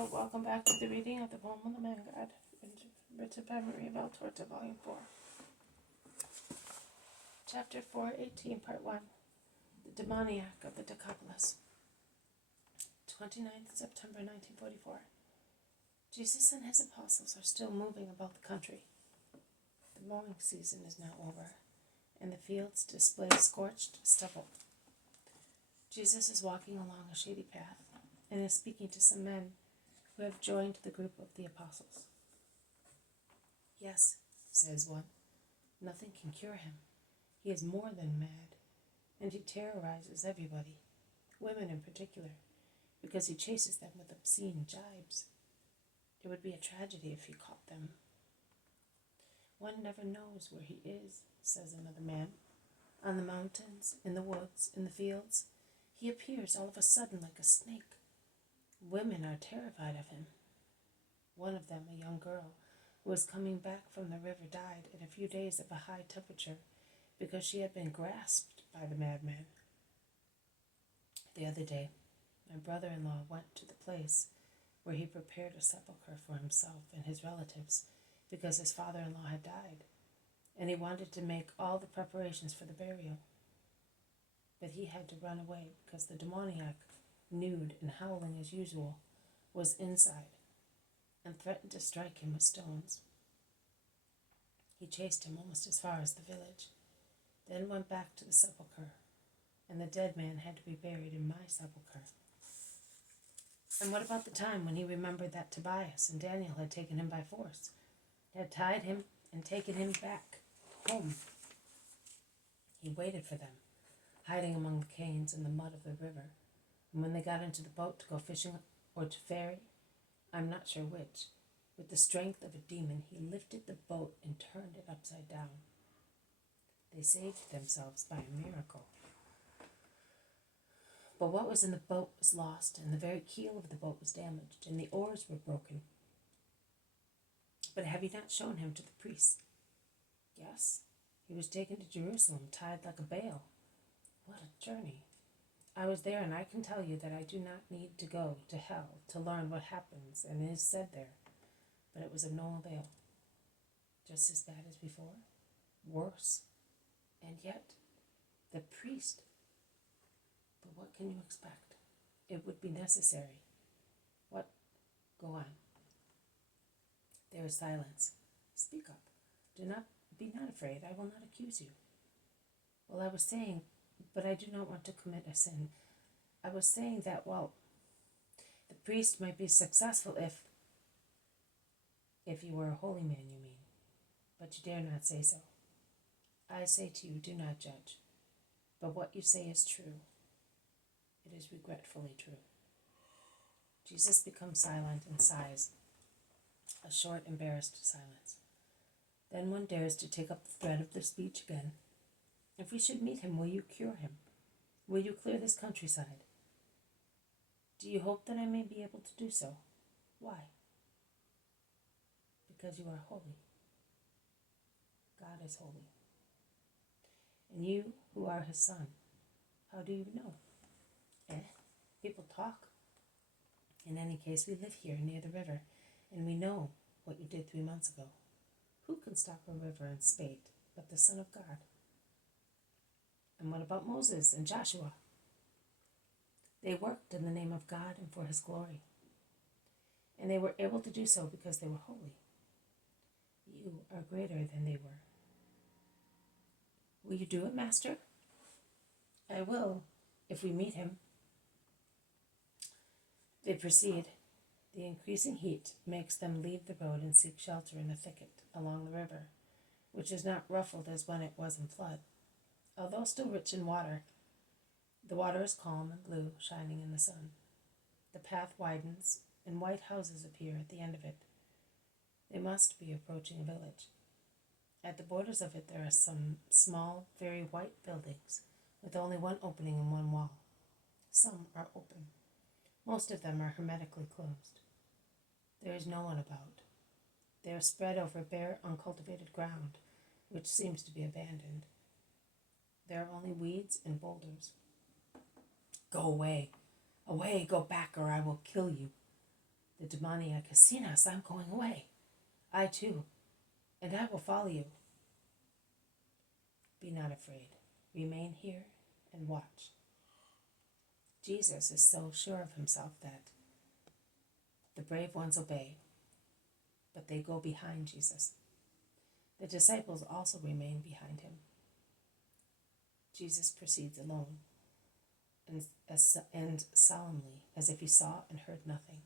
Hello, welcome back to the reading of the poem of the Man God, written by Maria Valtorta, Volume 4. Chapter 4:18, Part 1. The Demoniac of the Decapolis. 29th September 1944. Jesus and his apostles are still moving about the country. The mowing season is now over, and the fields display scorched stubble. Jesus is walking along a shady path and is speaking to some men who have joined the group of the apostles. "Yes," says one, "nothing can cure him. He is more than mad, and he terrorizes everybody, women in particular, because he chases them with obscene jibes. It would be a tragedy if he caught them." "One never knows where he is," says another man. "On the mountains, in the woods, in the fields, he appears all of a sudden like a snake. Women are terrified of him. One of them, a young girl, who was coming back from the river, died in a few days of a high temperature because she had been grasped by the madman. The other day, my brother-in-law went to the place where he prepared a sepulchre for himself and his relatives because his father-in-law had died, and he wanted to make all the preparations for the burial. But he had to run away because the demoniac, nude and howling as usual, was inside and threatened to strike him with stones. He chased him almost as far as the village, then went back to the sepulchre, and the dead man had to be buried in my sepulchre. And what about the time when he remembered that Tobias and Daniel had taken him by force, had tied him and taken him back home? He waited for them, hiding among the canes and the mud of the river, and when they got into the boat to go fishing or to ferry, I'm not sure which, with the strength of a demon, he lifted the boat and turned it upside down. They saved themselves by a miracle. But what was in the boat was lost, and the very keel of the boat was damaged, and the oars were broken. But have you not shown him to the priests?" "Yes, he was taken to Jerusalem, tied like a bale." "What a journey! I was there, and I can tell you that I do not need to go to hell to learn what happens and is said there. But it was of no avail. Just as bad as before, worse, and yet the priest. But what can you expect? It would be necessary. What? Go on." There is silence. "Speak up. Be not afraid. I will not accuse you." "Well, I was saying, but I do not want to commit a sin. I was saying that, well, the priest might be successful if you were a holy man, you mean. But you dare not say so. I say to you, do not judge. But what you say is true. It is regretfully true." Jesus becomes silent and sighs, a short, embarrassed silence. Then one dares to take up the thread of the speech again. "If we should meet him, will you cure him? Will you clear this countryside?" "Do you hope that I may be able to do so?" "Why?" "Because you are holy. God is holy. And you, who are his son, how do you know?" People talk. In any case, we live here near the river, and we know what you did 3 months ago. Who can stop a river and spade but the Son of God?" "And what about Moses and Joshua?" "They worked in the name of God and for his glory. And they were able to do so because they were holy. You are greater than they were." "Will you do it, Master?" "I will, if we meet him." They proceed. The increasing heat makes them leave the road and seek shelter in a thicket along the river, which is not ruffled as when it was in flood. Although still rich in water, the water is calm and blue, shining in the sun. The path widens, and white houses appear at the end of it. They must be approaching a village. At the borders of it there are some small, very white buildings, with only one opening in one wall. Some are open. Most of them are hermetically closed. There is no one about. They are spread over bare, uncultivated ground, which seems to be abandoned. There are only weeds and boulders. "Go away! Away! Go back, or I will kill you!" The demoniac has seen us. I'm going away. I too, and I will follow you. Be not afraid. Remain here and watch. Jesus is so sure of himself that the brave ones obey, but they go behind Jesus. The disciples also remain behind him. Jesus proceeds alone and solemnly, as if he saw and heard nothing.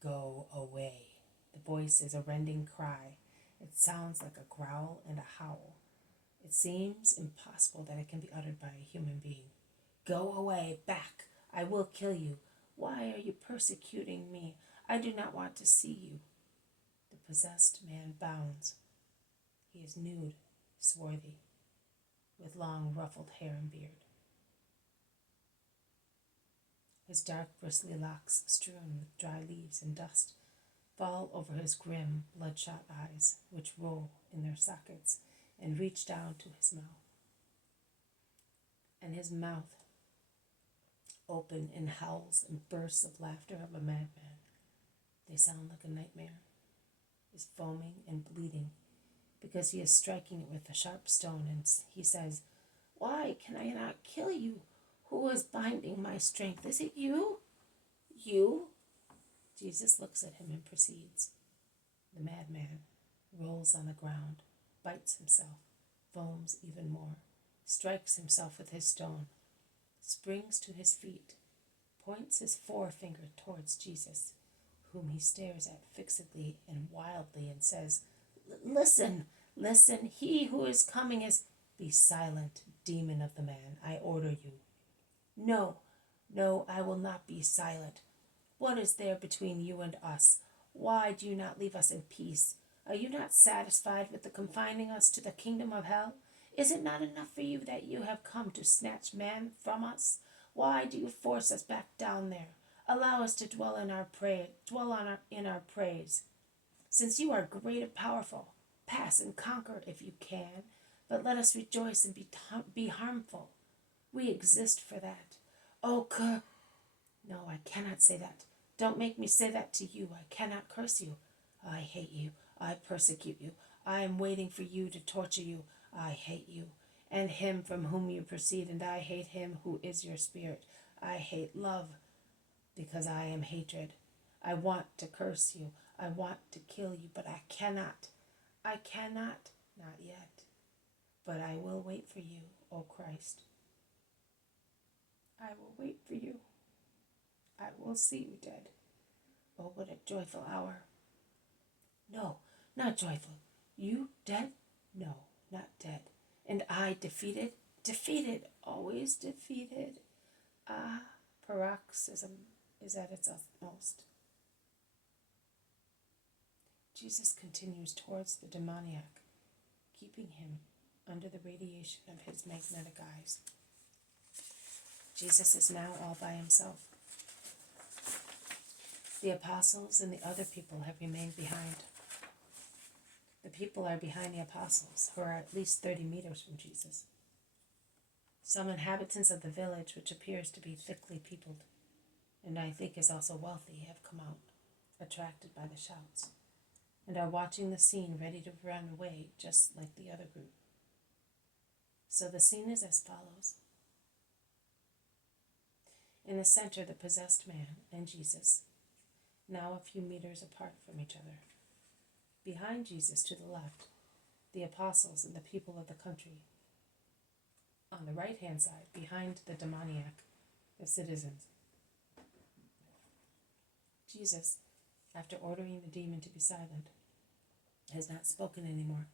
Go away. The voice is a rending cry. It sounds like a growl and a howl. It seems impossible that it can be uttered by a human being. Go away, back. I will kill you. Why are you persecuting me? I do not want to see you. The possessed man bounds. He is nude, swarthy, with long ruffled hair and beard. His dark bristly locks, strewn with dry leaves and dust, fall over his grim, bloodshot eyes, which roll in their sockets and reach down to his mouth. And his mouth, open in howls and bursts of laughter of a madman, they sound like a nightmare, is foaming and bleeding, because he is striking it with a sharp stone, and he says, Why can I not kill you? Who is binding my strength? Is it you? You? Jesus looks at him and proceeds. The madman rolls on the ground, bites himself, foams even more, strikes himself with his stone, springs to his feet, points his forefinger towards Jesus, whom he stares at fixedly and wildly, and says, Listen, listen, he who is coming is... Be silent, demon of the man, I order you. No, no, I will not be silent. What is there between you and us? Why do you not leave us in peace? Are you not satisfied with the confining us to the kingdom of hell? Is it not enough for you that you have come to snatch man from us? Why do you force us back down there? Allow us to dwell in our praise. Since you are great and powerful, pass and conquer if you can, but let us rejoice and be harmful. We exist for that. No, I cannot say that. Don't make me say that to you. I cannot curse you. I hate you. I persecute you. I am waiting for you to torture you. I hate you, and him from whom you proceed, and I hate him who is your spirit. I hate love, because I am hatred. I want to curse you. I want to kill you, but I cannot. I cannot, not yet. But I will wait for you, O Christ. I will wait for you. I will see you dead. Oh, what a joyful hour. No, not joyful. You dead? No, not dead. And I defeated? Defeated, always defeated. Paroxysm is at its utmost. Jesus continues towards the demoniac, keeping him under the radiation of his magnetic eyes. Jesus is now all by himself. The apostles and the other people have remained behind. The people are behind the apostles, who are at least 30 meters from Jesus. Some inhabitants of the village, which appears to be thickly peopled, and I think is also wealthy, have come out, attracted by the shouts, and are watching the scene, ready to run away, just like the other group. So the scene is as follows. In the center, the possessed man and Jesus, now a few meters apart from each other. Behind Jesus, to the left, the apostles and the people of the country. On the right-hand side, behind the demoniac, the citizens. Jesus, after ordering the demon to be silent, has not spoken anymore.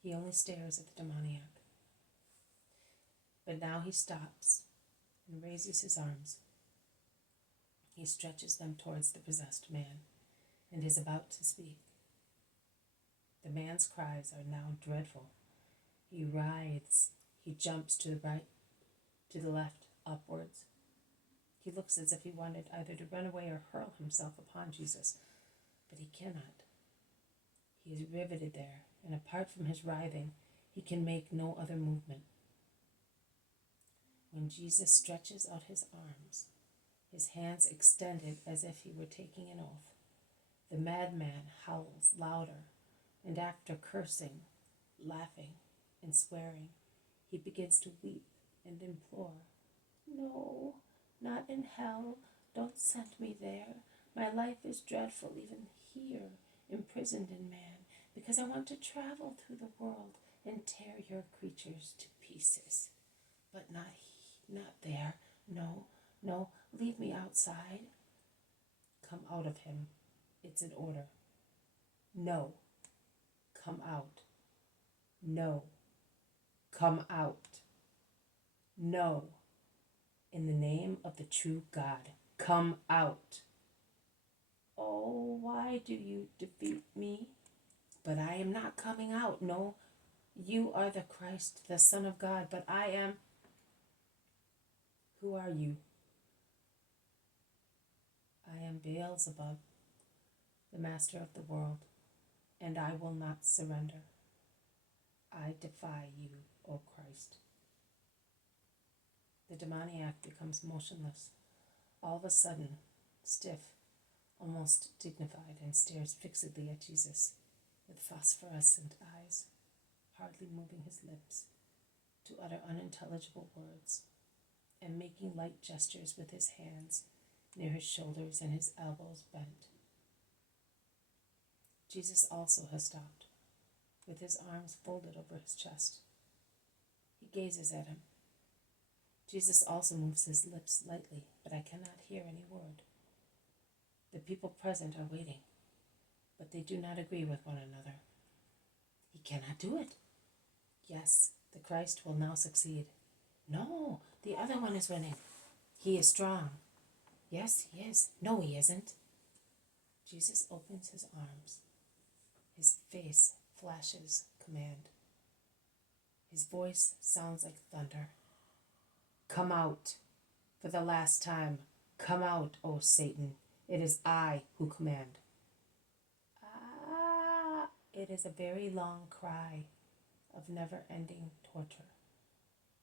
He only stares at the demoniac. But now he stops and raises his arms. He stretches them towards the possessed man and is about to speak. The man's cries are now dreadful. He writhes. He jumps to the right, to the left, upwards. He looks as if he wanted either to run away or hurl himself upon Jesus, but he cannot. He is riveted there, and apart from his writhing, he can make no other movement. When Jesus stretches out his arms, his hands extended as if he were taking an oath. The madman howls louder, and after cursing, laughing, and swearing, he begins to weep and implore. No, not in hell. Don't send me there. My life is dreadful even here, imprisoned in man, because I want to travel through the world and tear your creatures to pieces. But not there. No, no, leave me outside. Come out of him. It's an order. No. Come out. No. Come out. No. In the name of the true God, come out. Oh, why do you defeat me? But I am not coming out. No, you are the Christ, the Son of God, but I am... Who are you? I am Beelzebub, the master of the world, and I will not surrender. I defy you, O Christ. The demoniac becomes motionless, all of a sudden, stiff, almost dignified, and stares fixedly at Jesus with phosphorescent eyes, hardly moving his lips to utter unintelligible words, and making light gestures with his hands near his shoulders and his elbows bent. Jesus also has stopped, with his arms folded over his chest. He gazes at him. Jesus also moves his lips lightly, but I cannot hear any word. The people present are waiting, but they do not agree with one another. He cannot do it. Yes, the Christ will now succeed. No, the other one is winning. He is strong. Yes, he is. No, he isn't. Jesus opens his arms. His face flashes command. His voice sounds like thunder. Come out. For the last time, come out, O Satan. It is I who command. Ah! It is a very long cry of never-ending torture.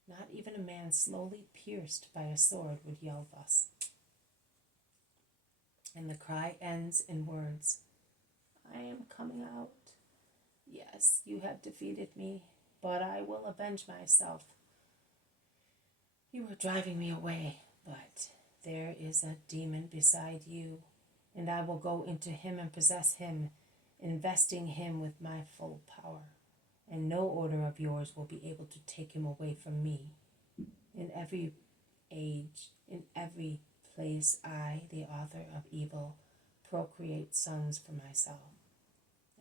Not even a man slowly pierced by a sword would yell thus. And the cry ends in words. I am coming out. Yes, you have defeated me, but I will avenge myself. You were driving me away, but there is a demon beside you, and I will go into him and possess him, investing him with my full power, and no order of yours will be able to take him away from me. In every age, in every place, I, the author of evil, procreate sons for myself.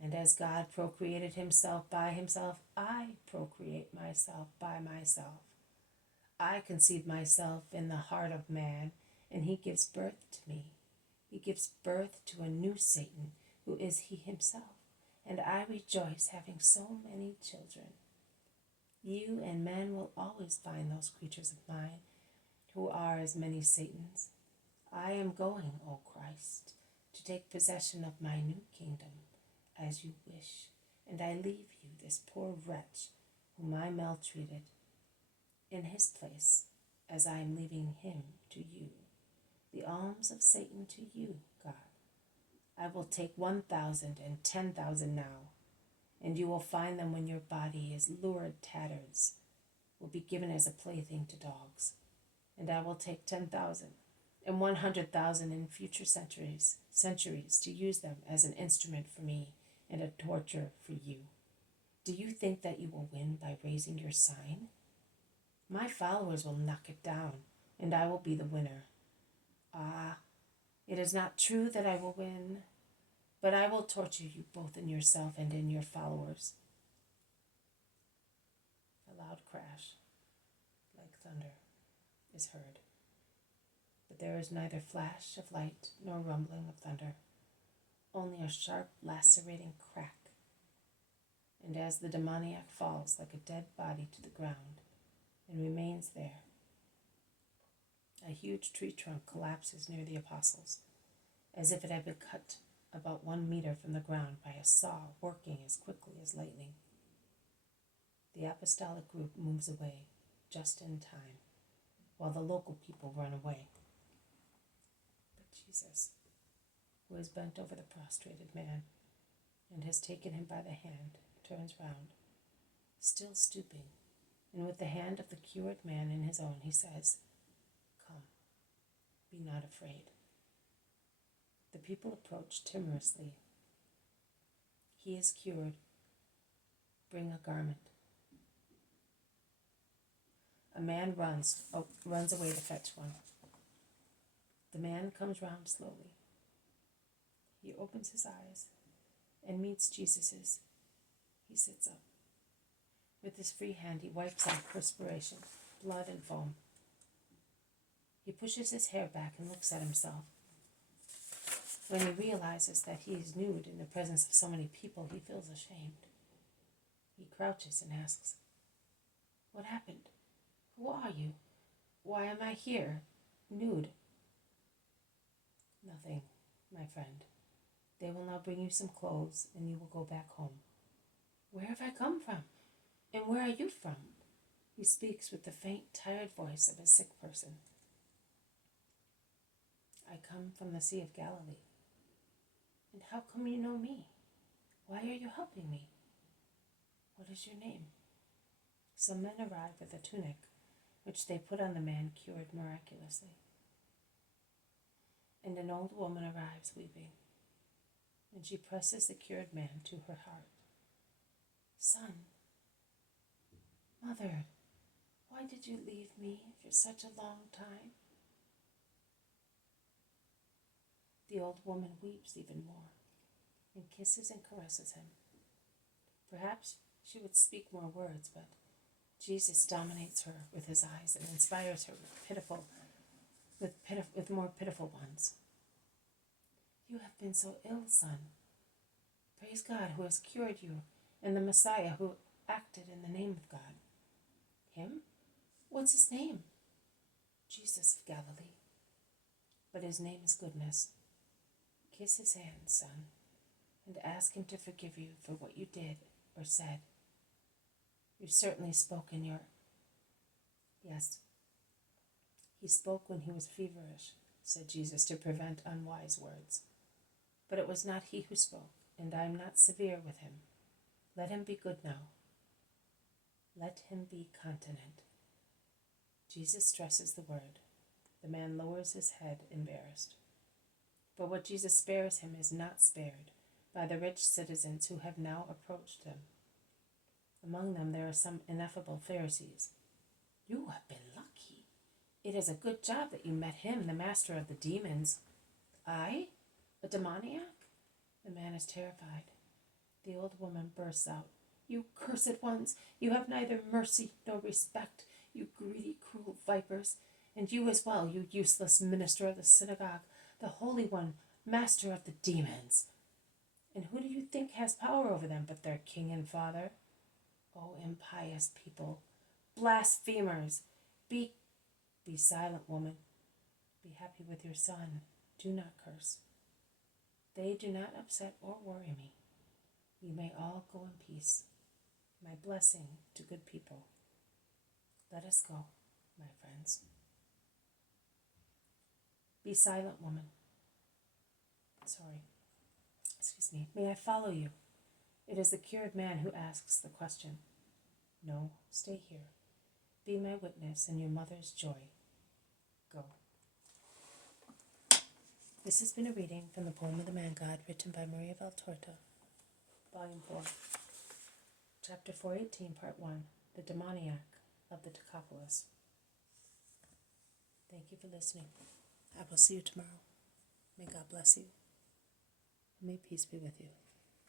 And as God procreated himself by himself, I procreate myself by myself. I conceive myself in the heart of man, and he gives birth to me. He gives birth to a new Satan, who is he himself, and I rejoice having so many children. You and men will always find those creatures of mine, who are as many Satans. I am going, O Christ, to take possession of my new kingdom, as you wish, and I leave you, this poor wretch, whom I maltreated, in his place, as I am leaving him to you, the alms of Satan to you, God. I will take 1,000 and 10,000 now, and you will find them when your body is lurid tatters, will be given as a plaything to dogs. And I will take 10,000 and 100,000 in future centuries to use them as an instrument for me and a torture for you. Do you think that you will win by raising your sign? My followers will knock it down, and I will be the winner. Ah, it is not true that I will win, but I will torture you both in yourself and in your followers. A loud crash, like thunder, is heard, but there is neither flash of light nor rumbling of thunder, only a sharp, lacerating crack. And as the demoniac falls like a dead body to the ground and remains there, a huge tree trunk collapses near the apostles, as if it had been cut about 1 meter from the ground by a saw working as quickly as lightning. The apostolic group moves away just in time, while the local people run away. Jesus, who has bent over the prostrated man and has taken him by the hand, turns round, still stooping, and with the hand of the cured man in his own, he says, "Come, be not afraid." The people approach timorously. "He is cured. Bring a garment." A man runs away to fetch one. The man comes round slowly. He opens his eyes and meets Jesus's. He sits up. With his free hand he wipes out perspiration, blood and foam. He pushes his hair back and looks at himself. When he realizes that he is nude in the presence of so many people, he feels ashamed. He crouches and asks, "What happened? Who are you? Why am I here, nude?" "Nothing, my friend. They will now bring you some clothes and you will go back home." "Where have I come from? And where are you from?" He speaks with the faint, tired voice of a sick person. "I come from the Sea of Galilee." "And how come you know me? Why are you helping me? What is your name?" Some men arrive with a tunic, which they put on the man cured miraculously. And an old woman arrives weeping, and she presses the cured man to her heart. "Son, mother, why did you leave me for such a long time?" The old woman weeps even more, and kisses and caresses him. Perhaps she would speak more words, but Jesus dominates her with his eyes and inspires her with more pitiful ones. "You have been so ill, son. Praise God who has cured you, and the Messiah who acted in the name of God." "Him? What's his name?" "Jesus of Galilee. But his name is Goodness. Kiss his hand, son, and ask him to forgive you for what you did or said. You certainly spoke in your..." "Yes, he spoke when he was feverish," said Jesus to prevent unwise words. "But it was not he who spoke, and I am not severe with him. Let him be good now. Let him be continent." Jesus stresses the word. The man lowers his head, embarrassed. But what Jesus spares him is not spared by the rich citizens who have now approached him. Among them there are some ineffable Pharisees. "You have been lucky. It is a good job that you met him, the master of the demons." "I? A demoniac?" The man is terrified. The old woman bursts out, "You cursed ones! You have neither mercy nor respect, you greedy, cruel vipers. And you as well, you useless minister of the synagogue, the Holy One, master of the demons. And who do you think has power over them but their king and father? O impious people, blasphemers, be silent, woman. Be happy with your son. Do not curse. They do not upset or worry me. You may all go in peace. My blessing to good people. Let us go, my friends." "Be silent, woman. May I follow you?" It is the cured man who asks the question. "No, stay here. Be my witness and your mother's joy. Go." This has been a reading from the poem of the Man God, written by Maria Valtorta, Volume 4, Chapter 418, Part 1, The Demoniac of the Decapolis. Thank you for listening. I will see you tomorrow. May God bless you. May peace be with you.